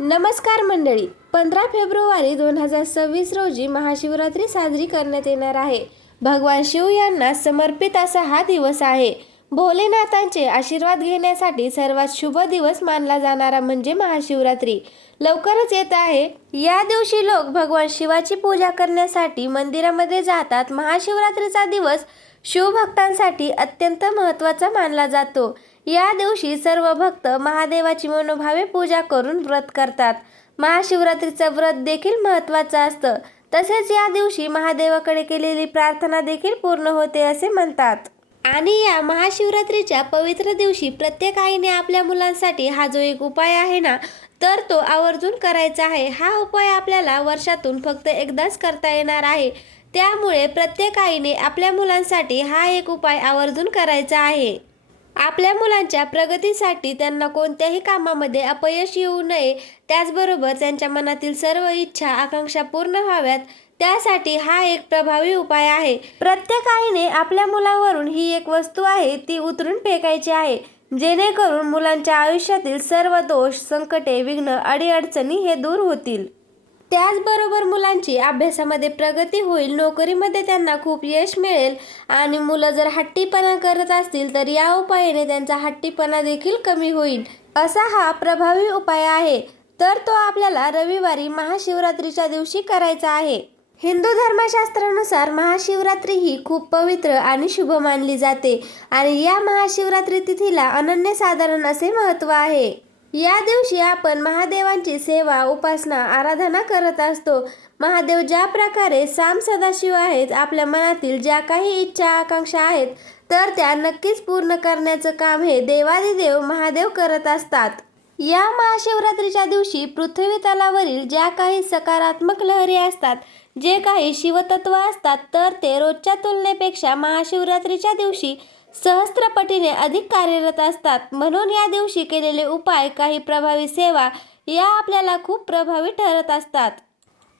नमस्कार मंडळी, 15 फेब्रुवारी 2026 रोजी महाशिवरात्री साजरी करण्यात येणार आहे. भगवान शिव यांना समर्पित असा हा दिवस आहे. भोलेनाथांचे आशीर्वाद घेण्यासाठी सर्वात शुभ दिवस मानला जाणारा म्हणजे महाशिवरात्री लवकरच येत आहे. या दिवशी लोक भगवान शिवाची पूजा करण्यासाठी मंदिरामध्ये जातात. महाशिवरात्रीचा दिवस शिवभक्तांसाठी अत्यंत महत्त्वाचा मानला जातो. या दिवशी सर्व भक्त महादेवाची मनोभावे पूजा करून व्रत करतात. महाशिवरात्रीचं व्रत देखील महत्त्वाचं असतं. तसेच या दिवशी महादेवाकडे केलेली प्रार्थना देखील पूर्ण होते असे म्हणतात. आणि या महाशिवरात्रीच्या पवित्र दिवशी प्रत्येक आईने आपल्या मुलांसाठी हा जो एक उपाय आहे ना, तर तो आवर्जून करायचा आहे. हा उपाय आपल्याला वर्षातून फक्त एकदाच करता येणार आहे. त्यामुळे प्रत्येक आईने आपल्या मुलांसाठी हा एक उपाय आवर्जून करायचा आहे. आपल्या मुलांच्या प्रगतीसाठी त्यांना कोणत्याही कामामध्ये अपयश येऊ नये, त्याचबरोबर त्यांच्या मनातील सर्व इच्छा आकांक्षा पूर्ण व्हाव्यात, त्यासाठी हा एक प्रभावी उपाय आहे. प्रत्येक आईने आपल्या मुलावरून ही एक वस्तू आहे ती उतरून फेकायची आहे, जेणेकरून मुलांच्या आयुष्यातील सर्व दोष, संकटे, विघ्न, अडीअडचणी हे दूर होतील. त्याचबरोबर मुलांची अभ्यासामध्ये प्रगती होईल, नोकरीमध्ये त्यांना खूप यश मिळेल. आणि मुलं जर हट्टीपणा करत असतील तर या उपायाने त्यांचा हट्टीपणा देखील कमी होईल. असा हा प्रभावी उपाय आहे. तर तो आपल्याला रविवारी महाशिवरात्रीच्या दिवशी करायचा आहे. हिंदू धर्मशास्त्रानुसार महाशिवरात्री ही खूप पवित्र आणि शुभ मानली जाते आणि या महाशिवरात्री तिथीला अनन्यसाधारण असे महत्त्व आहे. या दिवशी आपण महादेवांची सेवा, उपासना, आराधना करत असतो. महादेव ज्या प्रकारे साम सदाशिव आहेत, आपल्या मनातील ज्या काही इच्छा आकांक्षा आहेत तर त्या नक्कीच पूर्ण करण्याचं काम हे देवादिदेव महादेव करत असतात. या महाशिवरात्रीच्या दिवशी पृथ्वी तलावरील ज्या काही सकारात्मक लहरी असतात, जे काही शिवतत्व असतात, तर ते रोजच्या तुलनेपेक्षा महाशिवरात्रीच्या दिवशी सहस्त्रपटीने अधिक कार्यरत असतात. म्हणून या दिवशी केलेले उपाय, काही प्रभावी सेवा या आपल्याला खूप प्रभावी ठरत असतात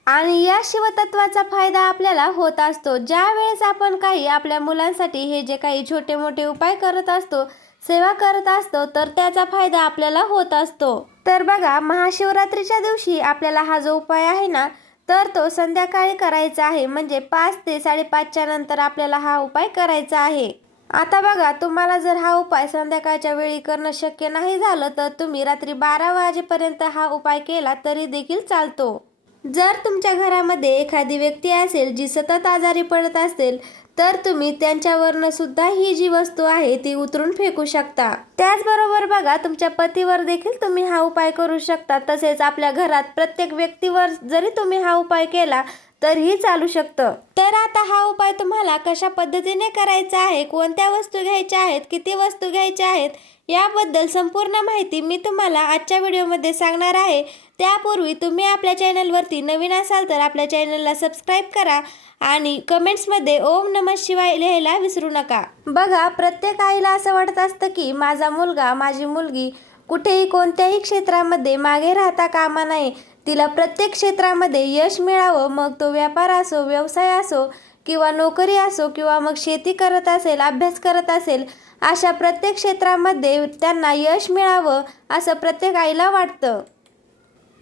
आणि या शिवतत्वाचा फायदा आपल्याला होत असतो. ज्या वेळेस आपण काही आपल्या मुलांसाठी हे जे काही छोटे मोठे उपाय करत असतो, सेवा करत असतो, तर त्याचा फायदा आपल्याला होत असतो. तर बघा, महाशिवरात्रीच्या दिवशी आपल्याला हा जो उपाय आहे ना, तर तो संध्याकाळी करायचा आहे. म्हणजे 5 ते 5:30च्या नंतर आपल्याला हा उपाय करायचा आहे. आता बघा, तुम्हाला जर हा उपाय संध्याकाळच्या वेळी करणं शक्य नाही झालं तर तुम्ही रात्री 12 वाजेपर्यंत हा उपाय केला तरी देखील चालतो. जर तुमच्या घरामध्ये एखादी व्यक्ती असेल जी सतत आजारी पडत असेल, तर तुम्ही त्यांच्यावरनं सुद्धा ही जी वस्तू आहे ती उतरून फेकू शकता. त्याचबरोबर बघा, तुमच्या पतीवर देखील तुम्ही हा उपाय करू शकता. तसेच आपल्या घरात प्रत्येक व्यक्तीवर जरी तुम्ही हा उपाय केला तरीही चालू शकतं. तर आता हा उपाय तुम्हाला कशा पद्धतीने करायचा आहे, कोणत्या वस्तू घ्यायच्या आहेत, किती वस्तू घ्यायच्या आहेत, याबद्दल संपूर्ण माहिती मी तुम्हाला आजच्या व्हिडिओमध्ये सांगणार आहे. त्यापूर्वी तुम्ही आपल्या चॅनलवरती नवीन असाल तर आपल्या चॅनलला सबस्क्राईब करा आणि कमेंट्समध्ये ओम नमः शिवाय लिहायला विसरू नका. बघा, प्रत्येक आईला असं वाटत असतं की माझा मुलगा, माझी मुलगी कुठेही कोणत्याही क्षेत्रामध्ये मागे राहता कामा नये. तिला प्रत्येक क्षेत्रामध्ये यश मिळावं, मग तो व्यापार असो, व्यवसाय असो किंवा नोकरी असो किंवा मग शेती करत असेल, अभ्यास करत असेल, अशा प्रत्येक क्षेत्रामध्ये त्यांना यश मिळावं असं प्रत्येक आईला वाटतं.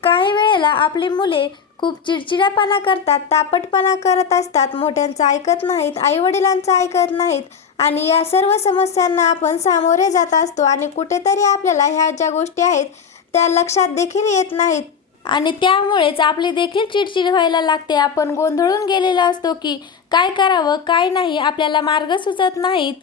काही वेळेला आपली मुले खूप चिडचिडापणा करतात, तापटपणा करत असतात, मोठ्यांचं ऐकत नाहीत, आईवडिलांचं ऐकत नाहीत आणि या सर्व समस्यांना आपण सामोरे जात असतो आणि कुठेतरी आपल्याला ह्या ज्या गोष्टी आहेत त्या लक्षात देखील येत नाहीत आणि त्यामुळेच आपली देखील चिडचिड व्हायला लागते. आपण गोंधळून गेलेलो असतो की काय करावं काय नाही, आपल्याला मार्ग सुचत नाहीत.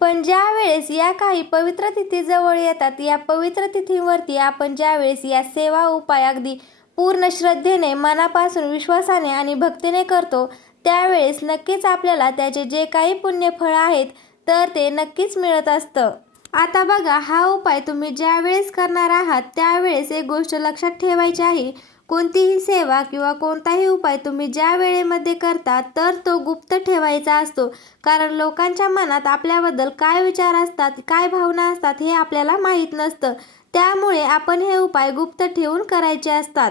पण ज्या वेळेस या काही पवित्र तिथी जवळ येतात, या पवित्र तिथीवरती आपण ज्या वेळेस या सेवा उपाय अगदी पूर्ण श्रद्धेने, मनापासून, विश्वासाने आणि भक्तीने करतो, त्यावेळेस नक्कीच आपल्याला त्याचे जे काही पुण्यफळ आहेत तर ते नक्कीच मिळत असतं. आता बघा, हा उपाय तुम्ही ज्या वेळेस करणार आहात त्यावेळेस एक गोष्ट लक्षात ठेवायची आहे. कोणतीही सेवा किंवा कोणताही उपाय तुम्ही ज्या वेळेमध्ये करता तर तो गुप्त ठेवायचा असतो. कारण लोकांच्या मनात आपल्याबद्दल काय विचार असतात, काय भावना असतात हे आपल्याला माहीत नसतं. त्यामुळे आपण हे उपाय गुप्त ठेवून करायचे असतात.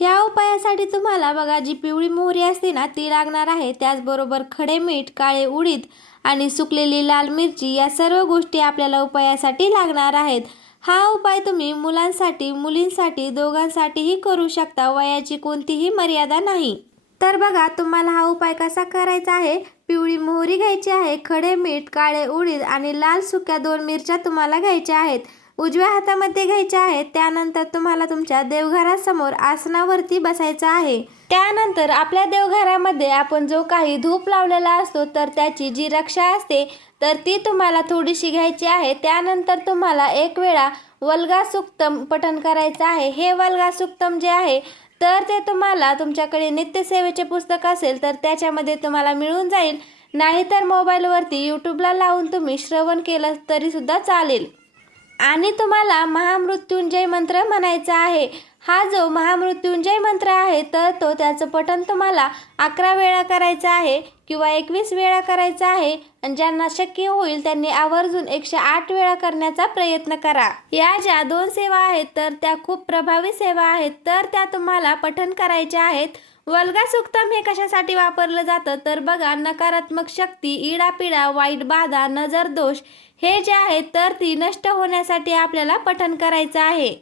ह्या उपायासाठी तुम्हाला बघा, जी पिवळी मोहरी असते ना ती लागणार आहे. त्याचबरोबर खडे मीठ, काळे उडीद आणि सुकलेली लाल मिरची या सर्व गोष्टी आपल्याला उपायासाठी लागणार आहेत. हा उपाय तुम्ही मुलांसाठी मुलींसाठी दोघांसाठीही करू शकता. वयाची कोणतीही मर्यादा नाही. तर बघा तुम्हाला हा उपाय कसा करायचा आहे. पिवळी मोहरी घ्यायची आहे, खडे मीठ, काळे उडीद आणि लाल सुक्या 2 मिरच्या तुम्हाला घ्यायच्या आहेत. उजव्या हातामध्ये घ्यायच्या आहेत. त्यानंतर तुम्हाला तुमच्या देवघरासमोर आसनावरती बसायचं आहे. त्यानंतर आपल्या देवघरामध्ये आपण जो काही धूप लावलेला असतो तर त्याची जी रक्षा असते तर ती तुम्हाला थोडीशी घ्यायची आहे. त्यानंतर तुम्हाला एक वेळा वल्गा सुक्तम पठण करायचं आहे. हे वल्गा सुक्तम जे आहे तर ते तुम्हाला तुमच्याकडे नित्यसेवेचे पुस्तक असेल तर त्याच्यामध्ये तुम्हाला मिळून जाईल. नाहीतर मोबाईलवरती यूट्यूबला लावून तुम्ही श्रवण केलं तरीसुद्धा चालेल. आणि तुम्हाला महामृत्युंजय मंत्र म्हणायचा आहे. हा जो महामृत्युंजय मंत्र आहे तर त्याचं पठण तुम्हाला 11 वेळा करायचं आहे किंवा 21 वेळा करायचं आहे. आणि ज्यांना शक्य होईल त्यांनी आवर्जून 108 वेळा करण्याचा प्रयत्न करा. या ज्या 2 सेवा आहेत तर त्या खूप प्रभावी सेवा आहेत तर त्या तुम्हाला पठण करायच्या आहेत. वल्गा सुक्तम हे कशासाठी वापरलं जातं तर बघा नकारात्मक शक्ती, इडापिडा, वाईट बाधा, नजर दोष हे जे आहेत तर ती नष्ट होण्यासाठी आपल्याला पठण करायचं आहे.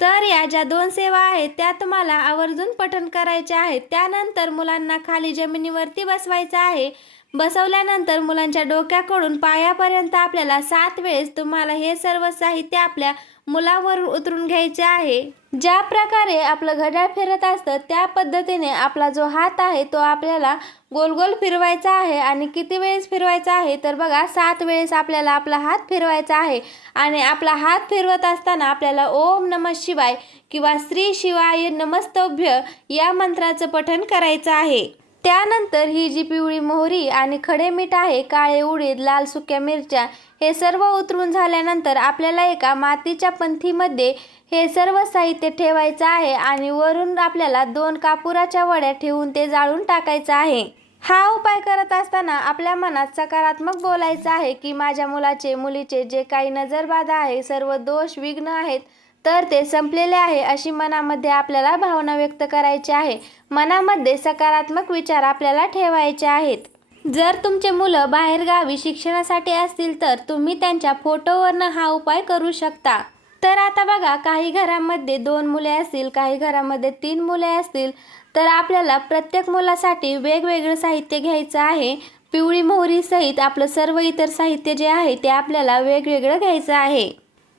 तर या ज्या 2 सेवा आहेत त्या तुम्हाला आवर्जून पठण करायच्या आहेत. त्यानंतर मुलांना खाली जमिनीवरती बसवायचं आहे. बसवल्यानंतर मुलांच्या डोक्याकडून पायापर्यंत आपल्याला 7 वेळेस तुम्हाला हे सर्व साहित्य आपल्या मुलावरून उतरून घ्यायचे आहे. ज्या प्रकारे आपलं घड्याळ फिरत असतं त्या पद्धतीने आपला जो हात आहे तो आपल्याला गोल गोल फिरवायचा आहे. आणि किती वेळेस फिरवायचा आहे तर बघा 7 वेळेस आपल्याला आपला हात फिरवायचा आहे. आणि आपला हात फिरवत असताना आपल्याला ओम नमः शिवाय किंवा श्री शिवाय नमस्तभ्य या मंत्राचं पठण करायचं आहे. त्यानंतर ही जी पिवळी मोहरी आणि खडे मीठ आहे, काळे उडीद, लाल सुक्या मिरच्या हे सर्व उतरून झाल्यानंतर आपल्याला एका मातीच्या पंथीमध्ये हे सर्व साहित्य ठेवायचं आहे. आणि वरून आपल्याला 2 कापुराच्या वड्या ठेवून ते जाळून टाकायचं आहे. हा उपाय करत असताना आपल्या मनात सकारात्मक बोलायचं आहे की माझ्या मुलाचे मुलीचे जे काही नजरबाधा आहे, सर्व दोष विघ्न आहेत तर ते संपलेले आहे अशी मनामध्ये आपल्याला भावना व्यक्त करायची आहे. मनामध्ये सकारात्मक विचार आपल्याला ठेवायचे आहेत. जर तुमचे मुलं बाहेरगावी शिक्षणासाठी असतील तर तुम्ही त्यांच्या फोटोवरनं हा उपाय करू शकता. तर आता बघा काही घरामध्ये 2 मुले असतील, काही घरामध्ये 3 मुले असतील तर आपल्याला प्रत्येक मुलासाठी वेगवेगळं साहित्य घ्यायचं आहे. पिवळी मोहरी सहित आपलं सर्व इतर साहित्य जे आहे ते आपल्याला वेगवेगळं घ्यायचं आहे.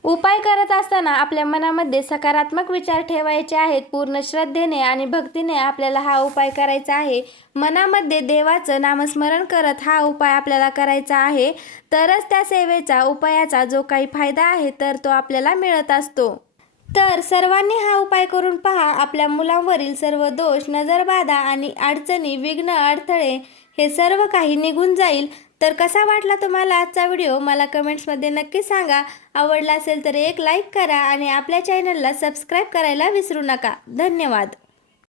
उपाय करत असताना आपल्या मनामध्ये सकारात्मक विचार ठेवायचे आहेत. पूर्ण श्रद्धेने आणि भक्तीने आपल्याला हा उपाय करायचा आहे. मनामध्ये देवाचं नामस्मरण करत हा उपाय आपल्याला करायचा आहे. तरच त्या सेवेचा उपायाचा जो काही फायदा आहे तर तो आपल्याला मिळत असतो. तर सर्वांनी हा उपाय करून पहा. आपल्या मुलांवरील सर्व दोष, नजरबाधा आणि अडचणी, विघ्न, अडथळे हे सर्व काही निघून जाईल. तर कसा वाटला तुम्हाला आजचा व्हिडिओ मला कमेंट्समध्ये नक्की सांगा. आवडला असेल तर एक लाईक करा आणि आपल्या चॅनलला सबस्क्राईब करायला विसरू नका. धन्यवाद.